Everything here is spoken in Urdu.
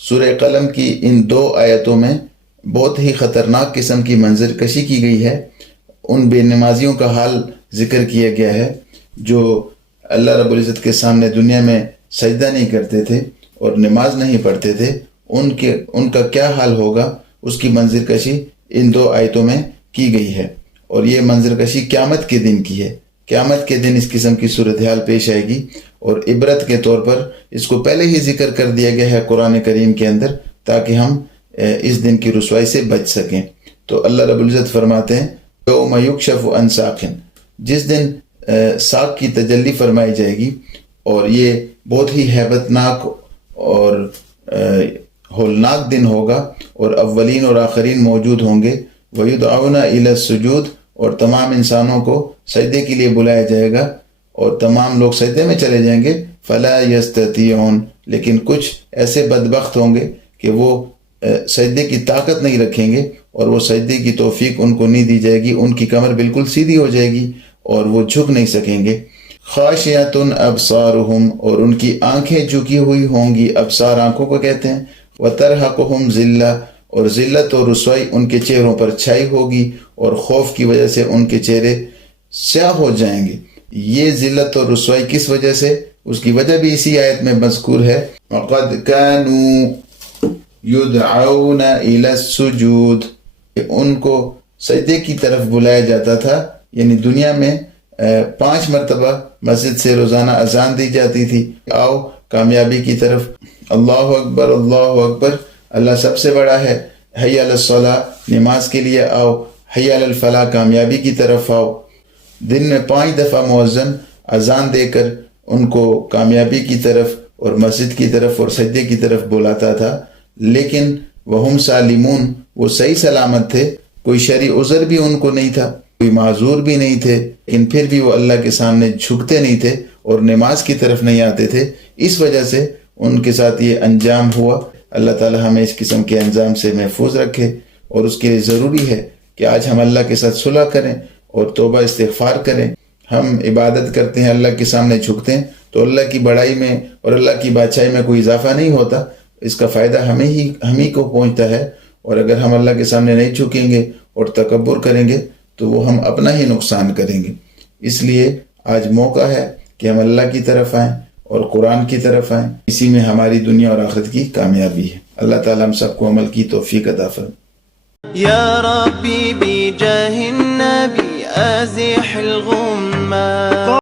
سورہ قلم کی ان 2 آیتوں میں بہت ہی خطرناک قسم کی منظر کشی کی گئی ہے۔ ان بے نمازیوں کا حال ذکر کیا گیا ہے جو اللہ رب العزت کے سامنے دنیا میں سجدہ نہیں کرتے تھے اور نماز نہیں پڑھتے تھے، ان کا کیا حال ہوگا، اس کی منظر کشی ان 2 آیتوں میں کی گئی ہے۔ اور یہ منظر کشی قیامت کے دن کی ہے۔ قیامت کے دن اس قسم کی صورتحال پیش آئے گی، اور عبرت کے طور پر اس کو پہلے ہی ذکر کر دیا گیا ہے قرآن کریم کے اندر، تاکہ ہم اس دن کی رسوائی سے بچ سکیں۔ تو اللہ رب العزت فرماتے ہیں یوم یکشف عن ساق، جس دن ساق کی تجلی فرمائی جائے گی، اور یہ بہت ہی ہیبت ناک اور ہولناک دن ہوگا، اور اولین اور آخرین موجود ہوں گے۔ وَيُدْعَوْنَ إِلَى السُّجُودِ، اور تمام انسانوں کو سجدے کے لیے بلایا جائے گا، اور تمام لوگ سجدے میں چلے جائیں گے۔ فَلَا يَسْتَطِيعُونَ، لیکن کچھ ایسے بدبخت ہوں گے کہ وہ سجدے کی طاقت نہیں رکھیں گے، اور وہ سجدے کی توفیق ان کو نہیں دی جائے گی، ان کی کمر بالکل سیدھی ہو جائے گی اور وہ جھک نہیں سکیں گے۔ خاشعۃ ابصارہم، اور ان کی آنکھیں جھکی ہوئی ہوں گی، ابصار آنکھوں کو کہتے ہیں۔ وترہقہم ذلہ، اور ذلت اور رسوائی ان کے چہروں پر چھائی ہوگی، اور خوف کی وجہ سے ان کے چہرے سیاہ ہو جائیں گے۔ یہ ذلت اور رسوائی کس وجہ سے، اس کی وجہ بھی اسی آیت میں مذکور ہے۔ وَقَدْ كَانُوا يُدْعَوْنَ إِلَى السُّجُودِ، ان کو سجدے کی طرف بلایا جاتا تھا، یعنی دنیا میں 5 مرتبہ مسجد سے روزانہ اذان دی جاتی تھی، آؤ کامیابی کی طرف، اللہ اکبر اللہ اکبر، اللہ سب سے بڑا ہے، حی علی الصلاۃ، نماز کے لیے آؤ، حی علی الفلاح، کامیابی کی طرف آؤ۔ دن میں 5 دفعہ مؤذن اذان دے کر ان کو کامیابی کی طرف اور مسجد کی طرف اور سجدے کی طرف بلاتا تھا، لیکن وہم سالمون، وہ صحیح سلامت تھے، کوئی شرعی عذر بھی ان کو نہیں تھا، کوئی معذور بھی نہیں تھے، لیکن پھر بھی وہ اللہ کے سامنے جھکتے نہیں تھے اور نماز کی طرف نہیں آتے تھے۔ اس وجہ سے ان کے ساتھ یہ انجام ہوا۔ اللہ تعالی ہمیں اس قسم کے انجام سے محفوظ رکھے، اور اس کے لیے ضروری ہے کہ آج ہم اللہ کے ساتھ صلح کریں اور توبہ استغفار کریں۔ ہم عبادت کرتے ہیں، اللہ کے سامنے جھکتے ہیں، تو اللہ کی بڑائی میں اور اللہ کی بادشاہی میں کوئی اضافہ نہیں ہوتا، اس کا فائدہ ہم ہی کو پہنچتا ہے۔ اور اگر ہم اللہ کے سامنے نہیں جھکیں گے اور تکبر کریں گے تو وہ ہم اپنا ہی نقصان کریں گے۔ اس لیے آج موقع ہے کہ ہم اللہ کی طرف آئیں اور قرآن کی طرف آئیں، اسی میں ہماری دنیا اور آخرت کی کامیابی ہے۔ اللہ تعالیٰ ہم سب کو عمل کی توفیق عطا فرمائے۔ یا ربی بجاہ النبی ازح الغم